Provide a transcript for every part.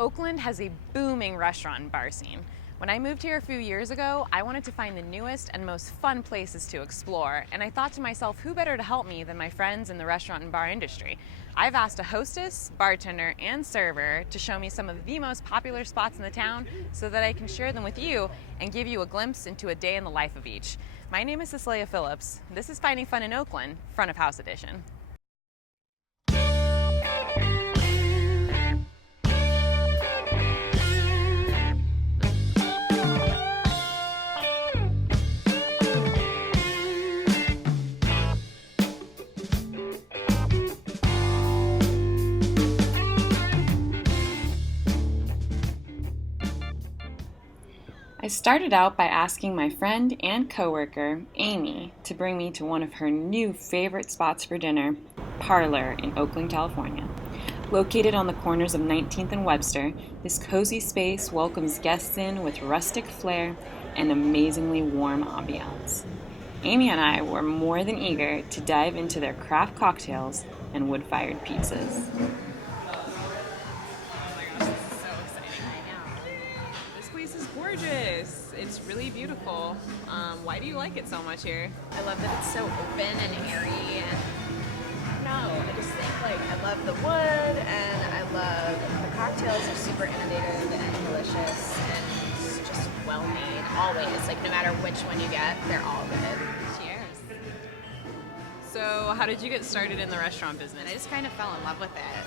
Oakland has a booming restaurant and bar scene. When I moved here a few years ago, I wanted to find the newest and most fun places to explore, and I thought to myself, who better to help me than my friends in the restaurant and bar industry? I've asked a hostess, bartender, and server to show me some of the most popular spots in the town so that I can share them with you and give you a glimpse into a day in the life of each. My name is Cecilia Phillips. This is Finding Fun in Oakland, front of house edition. I started out by asking my friend and coworker, Amy, to bring me to one of her new favorite spots for dinner, Parlour in Oakland, California. Located on the corners of 19th and Webster, this cozy space welcomes guests in with rustic flair and amazingly warm ambiance. Amy and I were more than eager to dive into their craft cocktails and wood-fired pizzas. Gorgeous. It's really beautiful. Why do you like it so much here? I love that it's so open and airy, and I just think I love the wood, and I love the cocktails are super innovative and delicious and just well made always. No matter which one you get, they're all good. Cheers. So how did you get started in the restaurant business? I just kind of fell in love with it.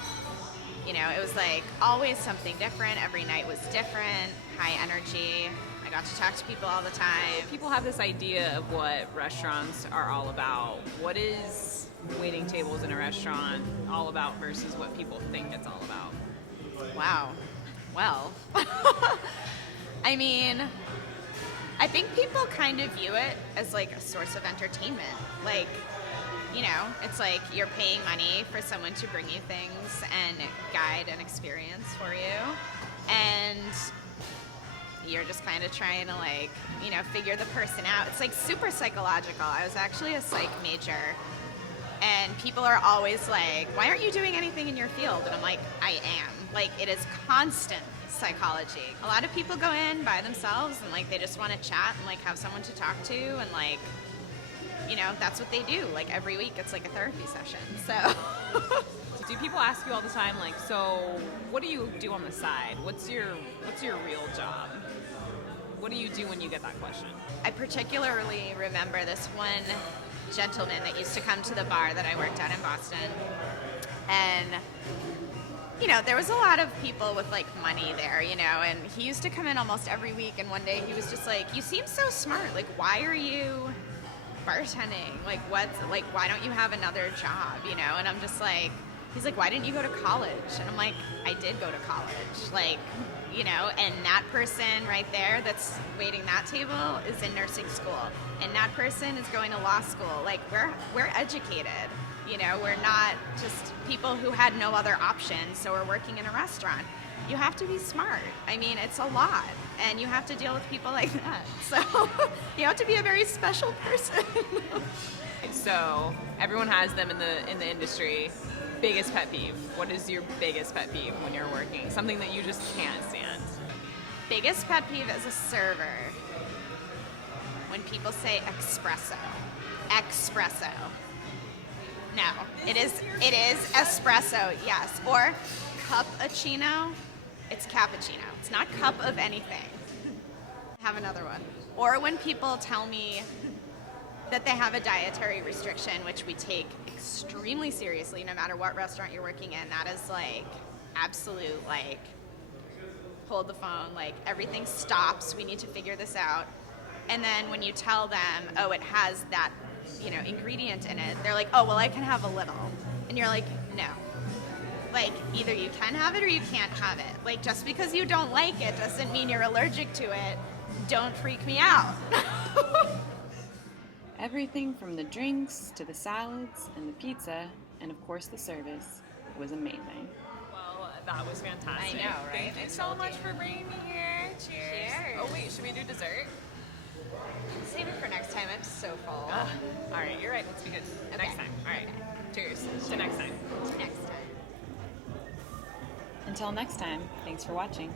It was always something different. Every night was different, high energy. I got to talk to people all the time. People have this idea of what restaurants are all about. What is waiting tables in a restaurant all about versus what people think it's all about? Wow. Well, I think people kind of view it as a source of entertainment. It's you're paying money for someone to bring you things and guide an experience for you. And you're just kind of trying to figure the person out. It's super psychological. I was actually a psych major, and people are always like, why aren't you doing anything in your field? And I'm like, I am. It is constant psychology. A lot of people go in by themselves and they just want to chat and have someone to talk to, and that's what they do. Every week it's a therapy session. So do people ask you all the time, so what do you do on the side? What's your real job? What do you do when you get that question? I particularly remember this one gentleman that used to come to the bar that I worked at in Boston. And there was a lot of people with money there, and he used to come in almost every week, and one day he was just you seem so smart. Why are you bartending? Why don't you have another job? And I'm just he's why didn't you go to college? And I'm I did go to college. And that person right there that's waiting that table is in nursing school, and that person is going to law school. We're educated. We're not just people who had no other option, so we're working in a restaurant. You have to be smart. It's a lot, and you have to deal with people like that. So you have to be a very special person. So everyone has them in the industry. Biggest pet peeve. What is your biggest pet peeve when you're working? Something that you just can't stand. Biggest pet peeve as a server. When people say espresso. Espresso. No, it is espresso, yes. Or cappuccino. It's cappuccino. It's not cup of anything. Have another one. Or when people tell me that they have a dietary restriction, which we take extremely seriously no matter what restaurant you're working in. That is absolute hold the phone, everything stops, we need to figure this out. And then when you tell them, oh, it has that ingredient in it, they're oh, well, I can have a little. And you're no. Either you can have it or you can't have it. Just because you don't like it doesn't mean you're allergic to it. Don't freak me out. Everything from the drinks to the salads and the pizza, and of course the service, was amazing. Well, that was fantastic. I know, right? Thank you so much for bringing me here. Cheers. Oh wait, should we do dessert? Save it for next time. I'm so full. All right, you're right. Let's be good. Next time. All right. Cheers. To next time. Next time. Until next time, thanks for watching.